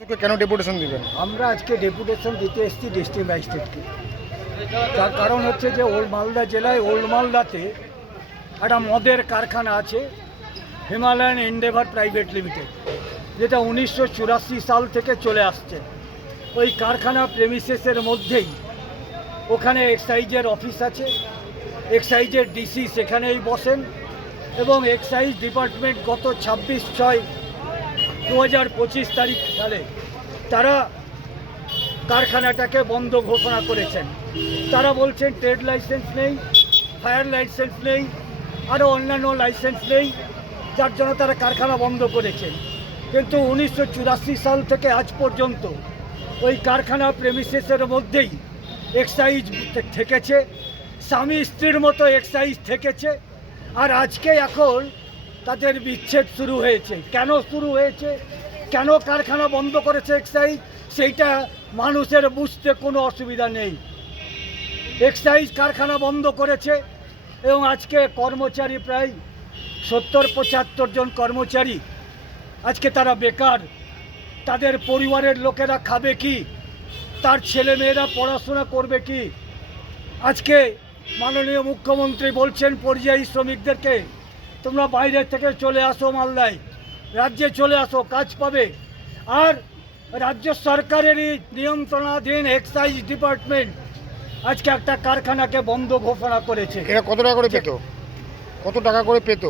কেন ডেপুটেশন দিবেন? আমরা আজকে ডেপুটেশন দিতে এসেছি ডিস্ট্রিক্ট ম্যাজিস্ট্রেটকে। তার কারণ হচ্ছে যে ওল্ড মালদা জেলায় ওল্ড মালদাতে একটা মদের কারখানা আছে, হিমালয়ান এন্ডেভার প্রাইভেট লিমিটেড, যেটা 1984 সাল থেকে চলে আসছে। ওই কারখানা প্রেমিসেসের মধ্যেই ওখানে এক্সাইজের অফিস আছে, এক্সাইজের ডিসি সেখানেই বসেন এবং এক্সাইজ ডিপার্টমেন্ট গত 26/6/2025 তারিখ সালে তারা কারখানাটাকে বন্ধ ঘোষণা করেছেন। তারা বলছেন ট্রেড লাইসেন্স নেই, ফায়ার লাইসেন্স নেই, আরও অন্যান্য লাইসেন্স নেই, যার জন্য তারা কারখানা বন্ধ করেছেন। কিন্তু 1984 সাল থেকে আজ পর্যন্ত ওই কারখানা প্রেমিসেসের মধ্যেই এক্সাইজ থেকেছে, স্বামী স্ত্রীর মতো এক্সাইজ থেকেছে। আর আজকে এখন তাদের বিচ্ছেদ শুরু হয়েছে। কেন শুরু হয়েছে, কেন কারখানা বন্ধ করেছে এক্সাইজ, সেইটা মানুষের বুঝতে কোনো অসুবিধা নেই। এক্সাইজ কারখানা বন্ধ করেছে এবং আজকে কর্মচারী প্রায় 70-75 জন কর্মচারী আজকে তারা বেকার। তাদের পরিবারের লোকেরা খাবে কি, তার ছেলে মেয়েরা পড়াশোনা করবে কি? আজকে মাননীয় মুখ্যমন্ত্রী বলছেন পরিযায়ী শ্রমিকদেরকে তোমরা বাইরে থেকে চলে আসো, মালদায় রাজ্যে চলে আসো, কাজ পাবে। আর রাজ্য সরকারেরই নিয়ন্ত্রণাধীন এক্সাইজ ডিপার্টমেন্ট আজকে একটা কারখানাকে বন্ধ ঘোষণা করেছে। এরা কত টাকা করে পেত? কত টাকা করে পেত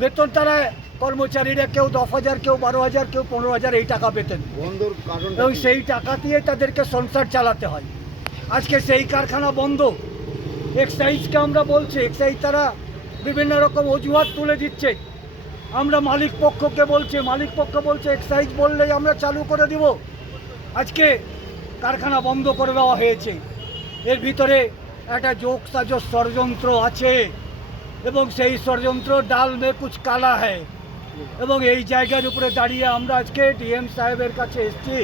বেতন? তারা কর্মচারীরা কেউ 10,000, কেউ 12,000, কেউ 15,000 এই টাকা পেতেন বন্ধর কারণ এবং সেই টাকা দিয়ে তাদেরকে সংসার চালাতে হয়। আজকে সেই কারখানা বন্ধ। এক্সাইজকে আমরা বলছি, এক্সাইজ তারা বিভিন্ন রকম অজুহাত তুলে দিচ্ছে। আমরা মালিক পক্ষকে বলছি, মালিক পক্ষ বলছে এক্সাইজ বললেই আমরা চালু করে দিব। আজকে কারখানা বন্ধ করে দেওয়া হয়েছে। এর ভিতরে একটা যোগ সাজস ষড়যন্ত্র আছে এবং সেই ষড়যন্ত্র ডাল মে কুছ কালা হ্যায়। এবং এই জায়গার উপরে দাঁড়িয়ে আমরা আজকে ডিএম সাহেবের কাছে এসেছি।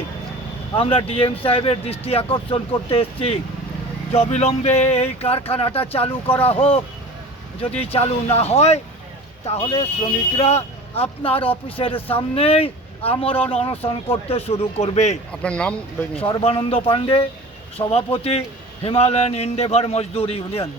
আমরা ডিএম সাহেবের দৃষ্টি আকর্ষণ করতে এসেছি, অবিলম্বে এই কারখানাটা চালু করা হোক। যদি চালু না হয় তাহলে শ্রমিকরা আপনার অফিসের সামনেই আমরণ অনশন করতে শুরু করবে। আপনার নাম? সর্বানন্দ পাণ্ডে, সভাপতি, হিমালয়ান এন্ডেভার মজদুর ইউনিয়ন।